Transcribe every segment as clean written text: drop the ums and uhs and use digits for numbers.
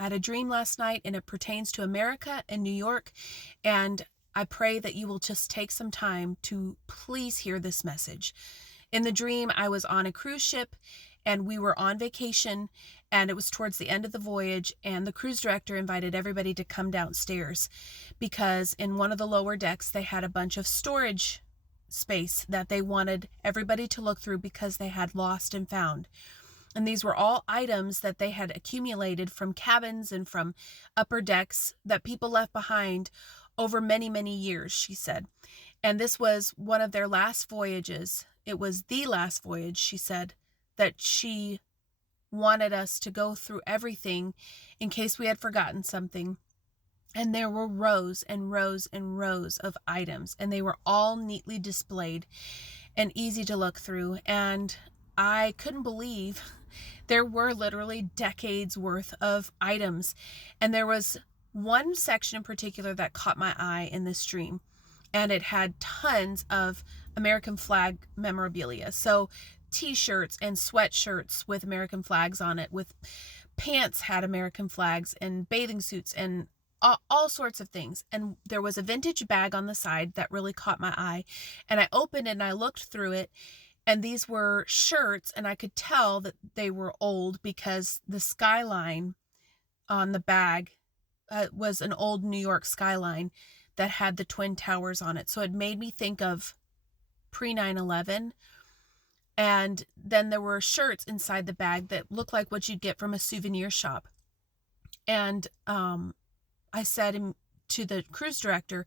I had a dream last night, and it pertains to America and New York, and I pray that you will just take some time to please hear this message. In the dream, I was on a cruise ship, and we were on vacation, and it was towards the end of the voyage, and the cruise director invited everybody to come downstairs because in one of the lower decks, they had a bunch of storage space that they wanted everybody to look through because they had lost and found. And these were all items that they had accumulated from cabins and from upper decks that people left behind over many, many years, she said. And this was one of their last voyages. It was the last voyage, she said, that she wanted us to go through everything in case we had forgotten something. And there were rows and rows and rows of items, and they were all neatly displayed and easy to look through. And I couldn't believe there were literally decades worth of items. And there was one section in particular that caught my eye in this dream, and it had tons of American flag memorabilia. So t-shirts and sweatshirts with American flags on it, with pants had American flags, and bathing suits, and all sorts of things. And there was a vintage bag on the side that really caught my eye. And I opened it and I looked through it, and these were shirts, and I could tell that they were old because the skyline on the bag was an old New York skyline that had the Twin Towers on it. So it made me think of pre 9/11. And then there were shirts inside the bag that looked like what you'd get from a souvenir shop. And I said to the cruise director,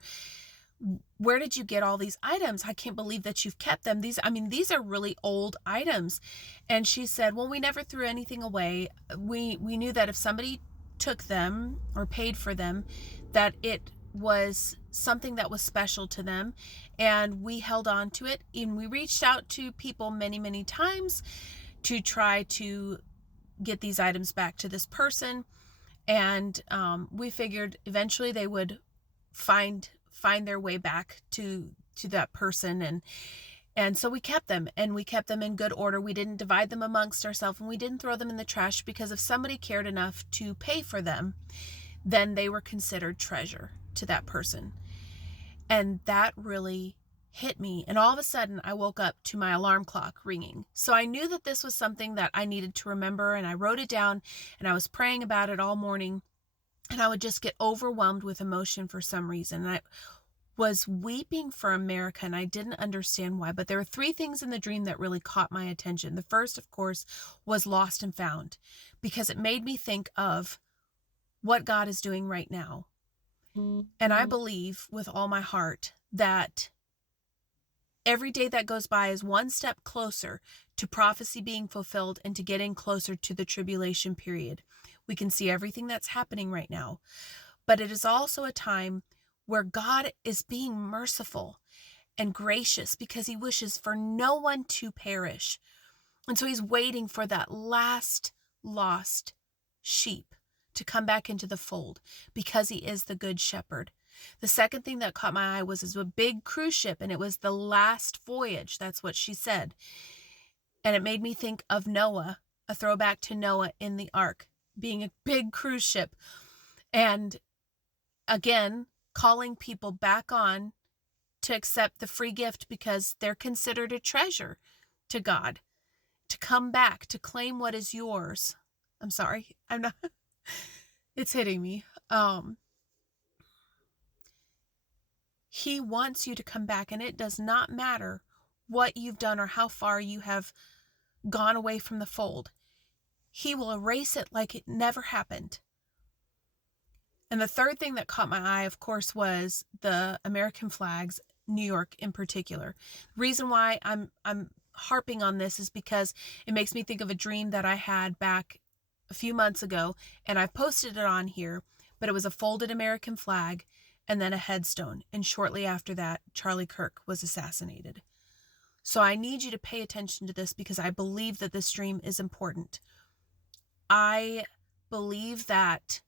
where did you get all these items? I can't believe that you've kept them. These are really old items. And she said, well, we never threw anything away. We knew that if somebody took them or paid for them, that it was something that was special to them, and we held on to it. And we reached out to people many, many times to try to get these items back to this person. And we figured eventually they would find their way back to that person. And so we kept them, and we kept them in good order. We didn't divide them amongst ourselves, and we didn't throw them in the trash, because if somebody cared enough to pay for them, then they were considered treasure to that person. And that really hit me. And all of a sudden I woke up to my alarm clock ringing. So I knew that this was something that I needed to remember, and I wrote it down, and I was praying about it all morning, and I would just get overwhelmed with emotion for some reason. And I was weeping for America, and I didn't understand why. But there were three things in the dream that really caught my attention. The first, of course, was lost and found, because it made me think of what God is doing right now. And I believe with all my heart that every day that goes by is one step closer to prophecy being fulfilled and to getting closer to the tribulation period. We can see everything that's happening right now, but it is also a time where God is being merciful and gracious, because he wishes for no one to perish. And so he's waiting for that last lost sheep to come back into the fold, because he is the good shepherd. The second thing that caught my eye was a big cruise ship, and it was the last voyage. That's what she said. And it made me think of Noah, a throwback to Noah in the ark, being a big cruise ship. And again, calling people back on to accept the free gift, because they're considered a treasure to God, to come back, to claim what is yours. I'm sorry, I'm not... It's hitting me. He wants you to come back, and it does not matter what you've done or how far you have gone away from the fold. He will erase it like it never happened. And the third thing that caught my eye, of course, was the American flags, New York in particular. The reason why I'm harping on this is because it makes me think of a dream that I had back a few months ago, and I posted it on here, but it was a folded American flag and then a headstone. And shortly after that, Charlie Kirk was assassinated. So I need you to pay attention to this, because I believe that this dream is important. I believe that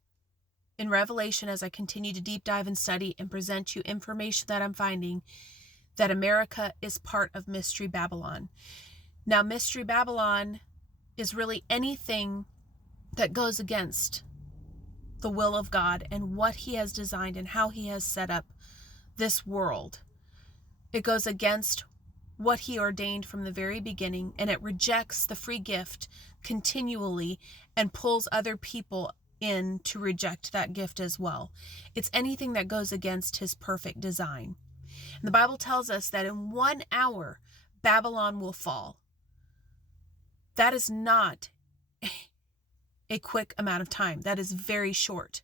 in Revelation, as I continue to deep dive and study and present you information that I'm finding, that America is part of Mystery Babylon. Now, Mystery Babylon is really anything that goes against the will of God and what he has designed and how he has set up this world. It goes against what he ordained from the very beginning, and it rejects the free gift continually and pulls other people in to reject that gift as well. It's anything that goes against his perfect design. And the Bible tells us that in 1 hour, Babylon will fall. That is not a quick amount of time. That is very short.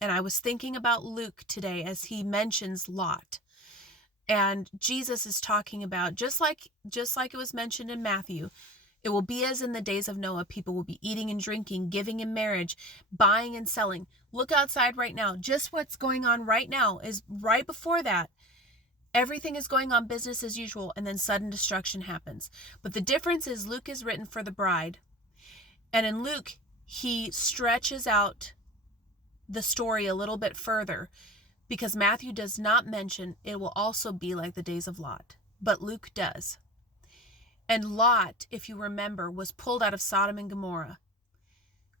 And I was thinking about Luke today as he mentions Lot. And Jesus is talking about, just like it was mentioned in Matthew, it will be as in the days of Noah. People will be eating and drinking, giving in marriage, buying and selling. Look outside right now. Just what's going on right now is right before that. Everything is going on business as usual, and then sudden destruction happens. But the difference is Luke is written for the bride. And in Luke, he stretches out the story a little bit further, because Matthew does not mention it will also be like the days of Lot, but Luke does. And Lot, if you remember, was pulled out of Sodom and Gomorrah,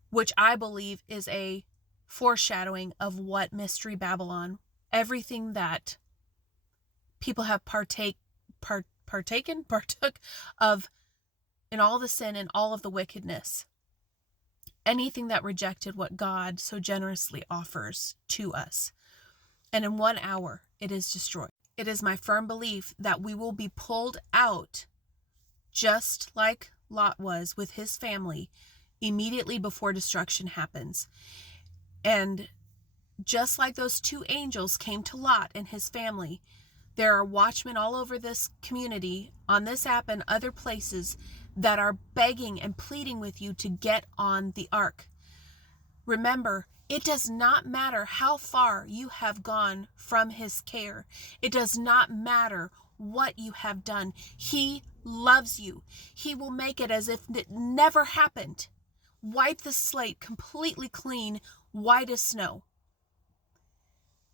which I believe is a foreshadowing of what Mystery Babylon, everything that people have partook of in all the sin and all of the wickedness. Anything that rejected what God so generously offers to us. And in 1 hour, it is destroyed. It is my firm belief that we will be pulled out, just like Lot was with his family, immediately before destruction happens. And just like those 2 angels came to Lot and his family, there are watchmen all over this community, on this app and other places, that are begging and pleading with you to get on the ark. Remember, it does not matter how far you have gone from his care. It does not matter what you have done. He loves you. He will make it as if it never happened. Wipe the slate completely clean, white as snow.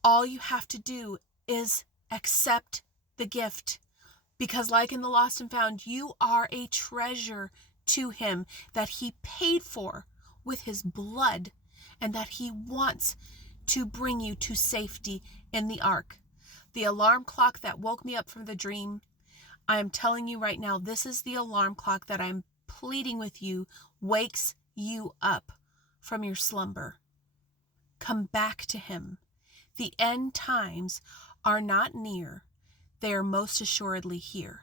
All you have to do is accept the gift. Because like in the Lost and Found, you are a treasure to him that he paid for with his blood, and that he wants to bring you to safety in the ark. The alarm clock that woke me up from the dream, I am telling you right now, this is the alarm clock that I'm pleading with you, wakes you up from your slumber. Come back to him. The end times are not near. They are most assuredly here.